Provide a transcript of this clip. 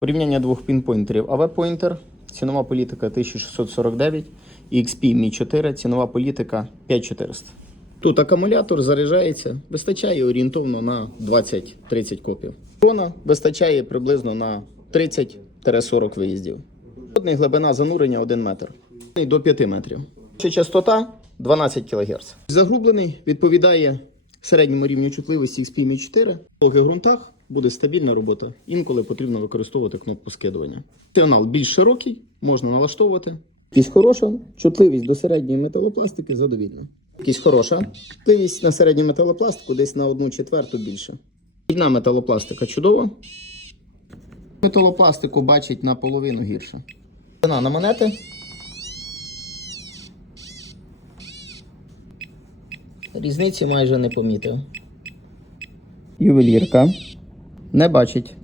Порівняння двох пінпойнтерів. AV-поінтер, цінова політика 1649 і XP Mi 4, цінова політика 5400. Тут акумулятор заряджається, вистачає орієнтовно на 20-30 копів. Дрона вистачає приблизно на 30-40 виїздів. Одна глибина занурення 1 метр. До 5 метрів. Частота 12 кГц. Загрублений відповідає середньому рівню чутливості XP Mi 4. В ґрунтах буде стабільна робота. Інколи потрібно використовувати кнопку скидування. Сигнал більш широкий, можна налаштовувати. Якість хороша, чутливість до середньої металопластики задовільна. Якість хороша. Чутливість на середню металопластику десь на одну четверту більше. Рідна металопластика чудова. Металопластику бачить наполовину гірше. Ціна на монети. Різниці майже не помітив. Ювелірка. Не бачить.